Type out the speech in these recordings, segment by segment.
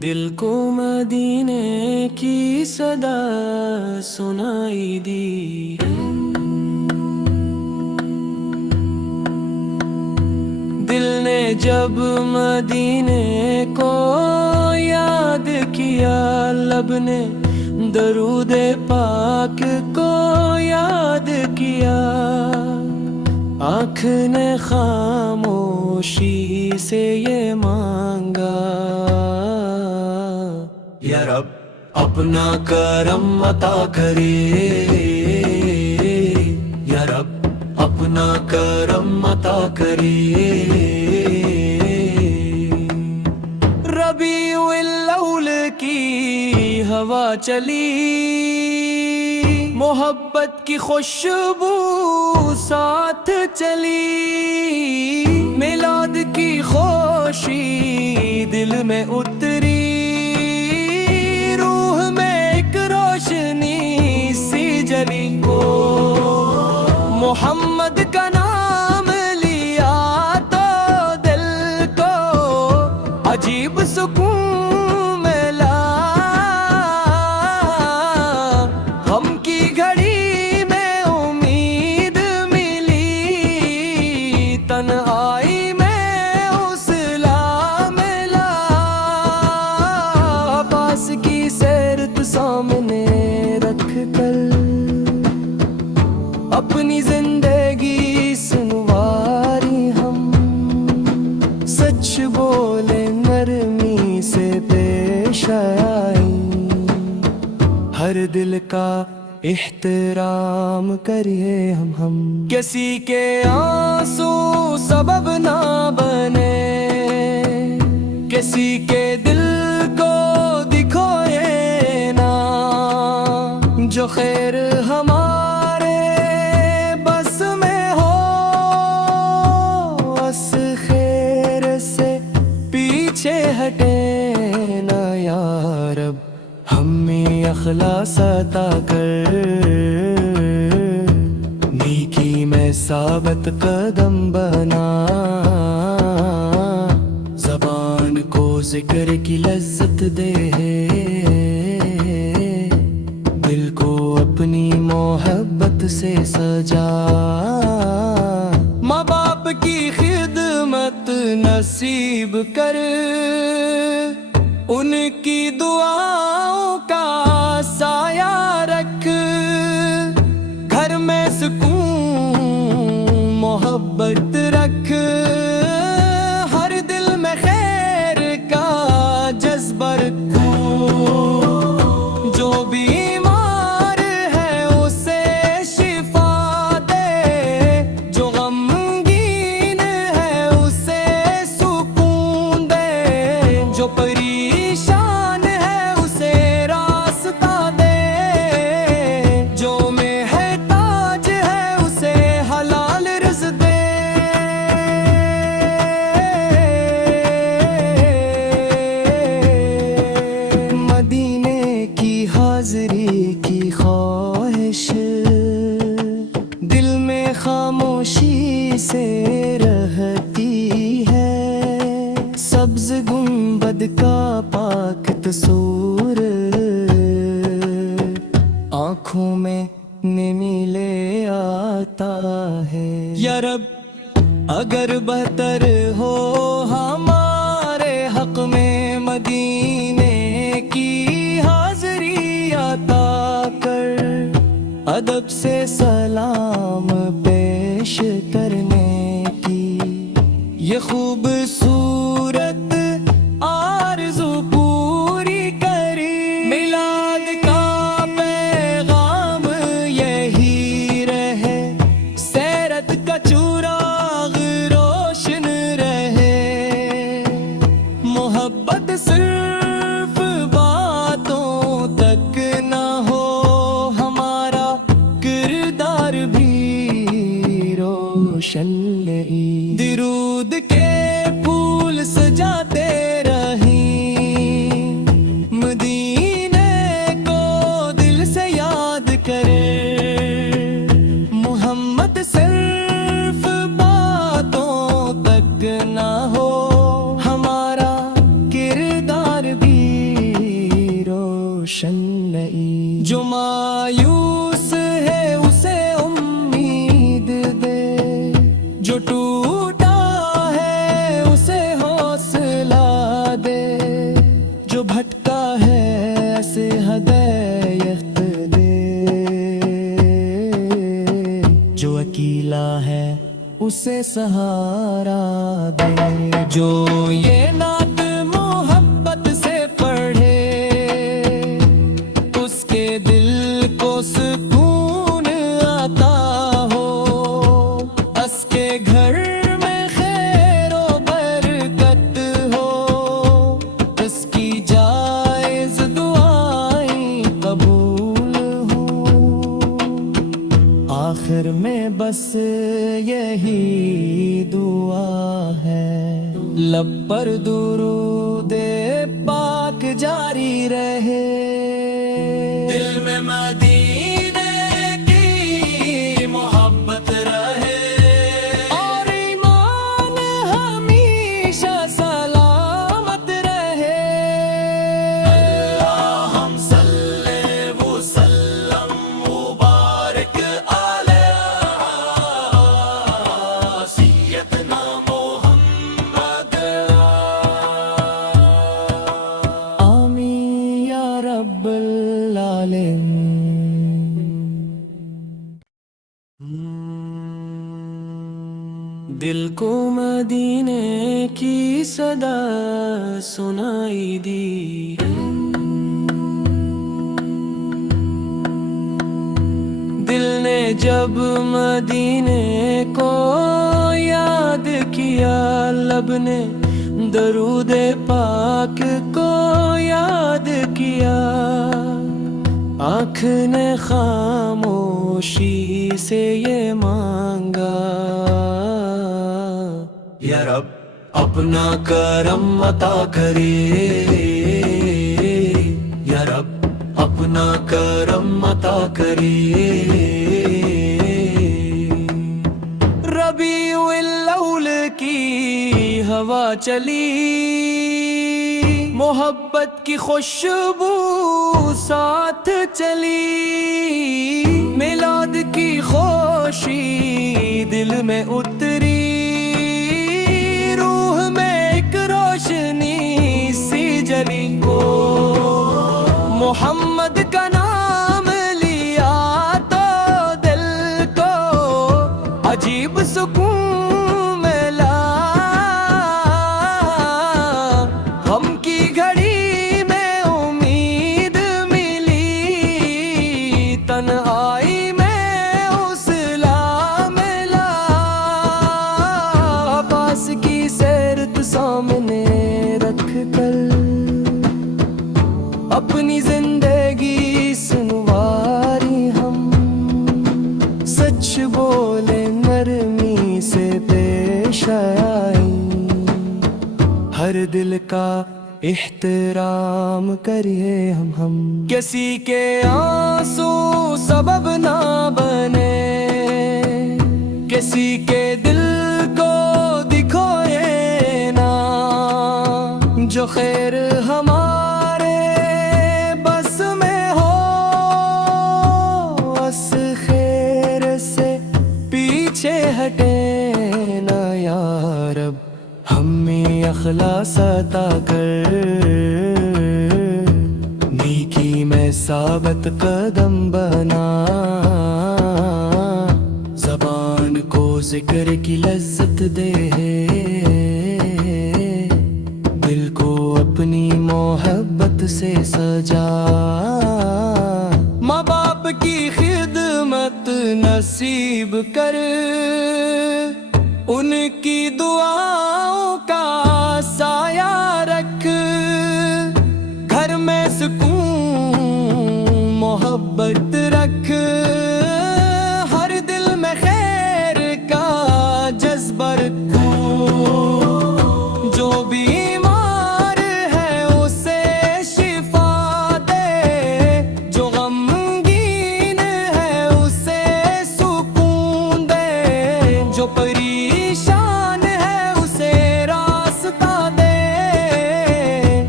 دل کو مدینے کی صدا سنائی دی، دل نے جب مدینے کو یاد کیا، لب نے درود پاک کو یاد کیا، آنکھ نے خاموشی سے یہ مانگا، یا رب اپنا کرم عطا کرے، یا رب اپنا کرم عطا کرے۔ ربیع الاول کی ہوا چلی، محبت کی خوشبو ساتھ چلی، میلاد کی خوشی دل میں اتری، روح میں ایک روشنی سی جلی، کو محمد کا نام لیا تو دل کو عجیب سکون ملا، غم کی گھڑی میں امید ملی، تنہائی میں حوصلہ ملا، پاس کی سیرت سامنے رکھ کر اپنی زندگی سنواری، ہم سچ بولے نرمی سے پیش آئی، ہر دل کا احترام کریے ہم کسی کے آنسو سبب نہ بنے، کسی کے دل کو دکھوئے نہ، جو خیر ہمارے بس میں ہو، اس خیر سے پیچھے ہٹے نہ، یا رب ہمیں اخلاص عطا کر، نیکی میں ثابت قدم بنا، زبان کو ذکر کی لذت دے، دل کو اپنی محبت سے سجا، ماں باپ کی خدمت نصیب کر، ان کی دعاؤں کا سایہ رکھ، گھر میں سکون محبت رکھ، ہر دل میں خیر کا جذبہ رکھو، جو بیمار ہے اسے شفا دے، جو غمگین ہے اسے سکون دے، جو پریشان ہے اسے راستہ دے، جو محتاج ہے اسے حلال رزق دے، مدینے کی حاضری کی خواہش دل میں خاموشی سے رہتی ہے، سبز گنبد کا پاک تصور آنکھوں میں نمی لے آتا ہے، یا رب اگر بہتر ہو ہمارے حق میں مدینے کی حاضری عطا کر، ادب سے سلام پیش کرنے کی یہ خوبصورت آرزو پوری کری، میلاد کا پیغام یہی رہے، سیرت کا چراغ روشن رہے، محبت صرف باتوں تک نہ ہو، ہمارا کردار بھی روشن لئی، درود کے پھول سجاتے رہیں، مدینے کو دل سے یاد کرے، محمد صرف باتوں تک نہ ہو، سے سہارا دے، جو یہ نعت محبت سے پڑھے اس کے دل کو سکون عطا ہو، اس کے گھر میں خیر و برکت ہو، اس کی جائز دعائیں قبول ہوں، آخر میں بس یہی دعا ہے، لب پر درود پاک جاری رہے، دل میں مدینے کی محبت رہے، اور ایمان ہمیشہ سلامت رہے، اللہم صلی وسلم مبارک علی سیدنا محمد، آمین یا رب العالمین۔ دل کو مدینے کی صدا سنائی دی، دل نے جب مدینے کو یاد کیا، لب نے درود پاک کو یاد کیا، آنکھ نے خاموشی سے یہ مانگا، یا رب اپنا کرم عطا کرے، یا رب اپنا کرم عطا کرے، ربیع الاول کی ہوا چلی، محبت کی خوشبو ساتھ چلی، میلاد کی خوشی دل میں اتری، روح میں ایک روشنی سی جلی، کو محمد کا نام لیا تو دل کو عجیب سکون ملا، غم کی گھڑی میں امید ملی، تنہائی میں حوصلہ ملا، عباس کی سیرت سامنے رکھ کر اپنی زندگی سنواری، ہم سچ بولے نرمی سے پیش آئی، ہر دل کا احترام کریے ہم کسی کے آنسو سبب نہ بنے، کسی کے دل کو دکھوئے نہ، جو خیر ہمارے بس میں ہو، اس خیر سے پیچھے ہٹے نہ، یا رب ہمیں اخلاص عطا کر، نیکی میں ثابت قدم بنا، زبان کو ذکر کی لذت دے، دل کو اپنی محبت سے سجا، ماں باپ کی خدمت نصیب کر، ان کی دعاؤں کا سایہ رکھ، گھر میں سکون محبت رکھ، ہر دل میں خیر کا جذبہ رکھ، جو بیمار ہے اسے شفا دے، جو غمگین ہے اسے سکون دے، جو پریشان ہے اسے راستہ دے،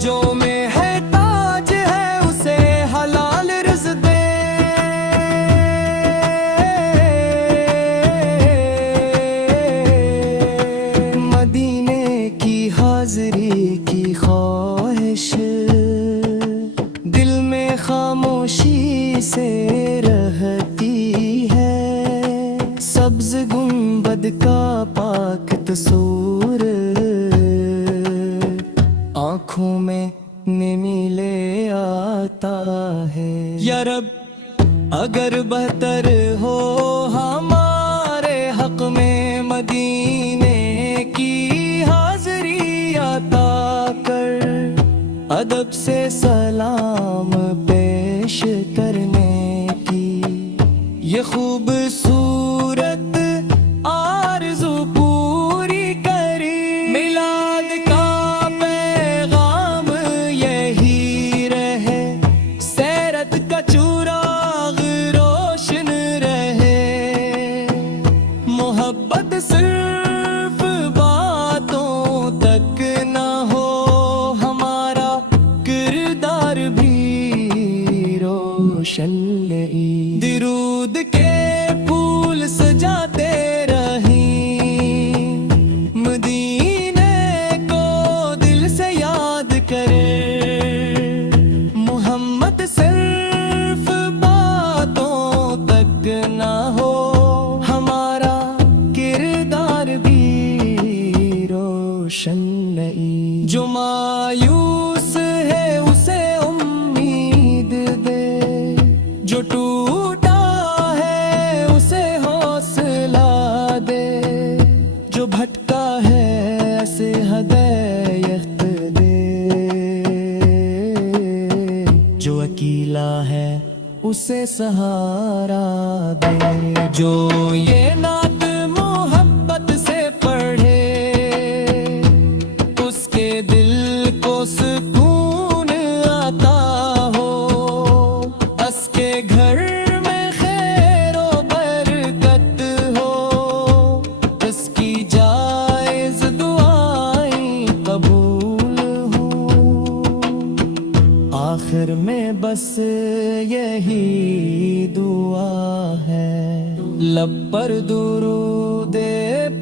جو محتاج ہے اسے حلال رزق دے، مدینے کی حاضری کی خواہش دل میں خاموشی سے رہتی ہے، سبز گنبد کا آنکھوں میں نمی لے آتا ہے۔ یا رب اگر بہتر ہو ہمارے حق میں مدینے کی حاضری عطا کر، ادب سے سلام پیش کرنے کی یہ خوبصورت آرزو پوری کری۔ میلاد کا پیغام یہی رہے، سیرت کا چراغ روشن رہے، محبت صرف باتوں تک نہ ہو، ہمارا کردار بھی روشن لئی۔ درود کے پھول سجاتے رہیں، مدینے کو دل سے یاد کرے، محمد صرف باتوں تک نہ ہو، ہمارا کردار بھی روشن نہیں۔ جو مایوس ہے اسے امید دے، جو ٹوٹا ہے اسے حوصلہ دے، جو بھٹکا ہے اسے ہدایت دے، جو اکیلا ہے اسے سہارا دے۔ جو یہ نعت محبت سے پڑھے اس کے دل کو سکون عطا ہو، اس کے گھر میں خیر و برکت ہو، اس کی جائز دعائیں قبول ہوں۔ آخر میں بس یہی دعا ہے، لب پر درود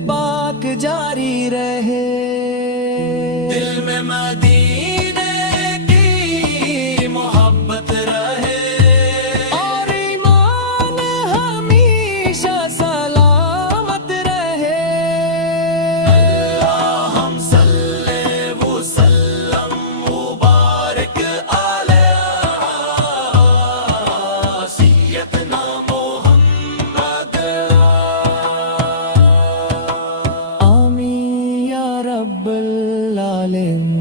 پاک جاری رہے، دل میں مدینے کی محبت رہے، اور ایمان ہمیشہ سلامت رہے۔ اللہم صلی وسلم مبارک علی سیدنا محمد، آمین یا رب العالمین۔